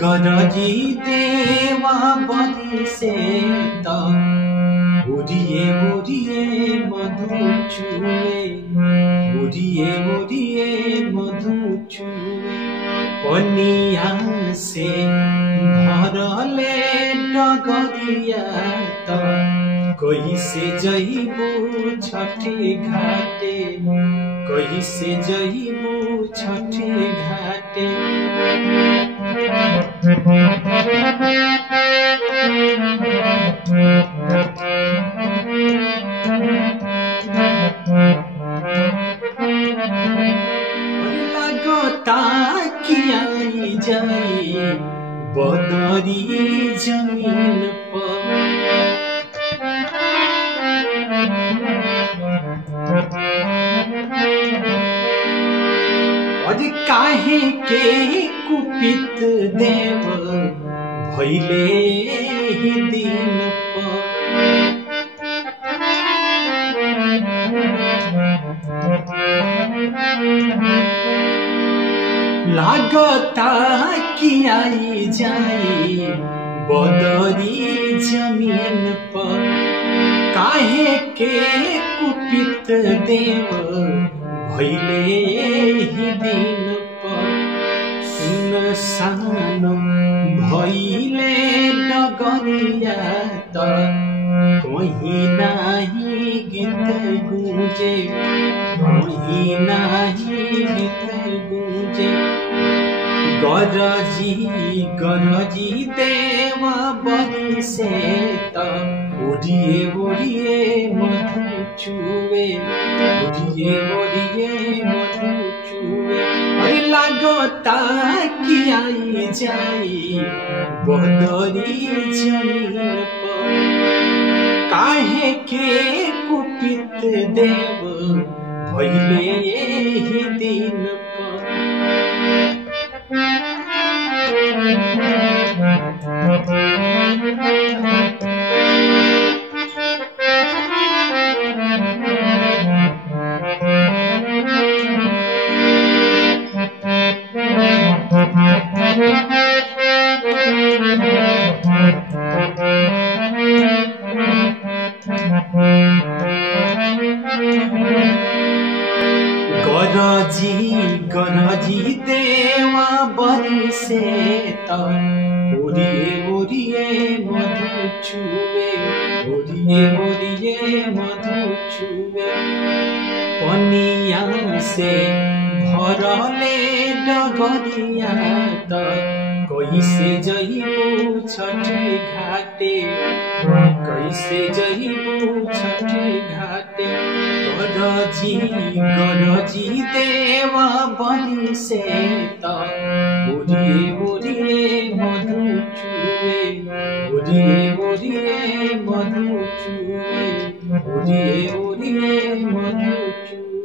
गरजी देवा बलि से त उड़िए उड़िए मधु चुए उड़िए मधु चुए पनिया से भरले डगरिया त कैसे जइबू छठी घाटे कैसे जइबू छठी घाटे लगता कि आई जाई बदरी जमीन पर और काहे के कुपित देव भइले ही दिन पर लागता कि आई जाई बदरी जमीन पर काहे के कुपित देव भइले ही दिन पर सुनसान भइले डगरिया त कहीं नाही गीत गूंजे कहीं नाही गीत गूंजे गरजी देवा बलि से त उड़िए मधु चुए उड़िए मधु चुए अरे लागता कि आई जाई बदरी जमीन पर काहे के कुपित देव भइले ही दिन पर गरजी देवा बलि से त उड़िए मधु चुए उड़िए मधु चुए पनिया से भरले डगरिया त कैसे जइबू छठी घाटे कैसे जइबू छठी घाटे गरजी देवा बलि से त उड़िए मधु चुए उड़िए मधु चुए उड़िए मधु चुए।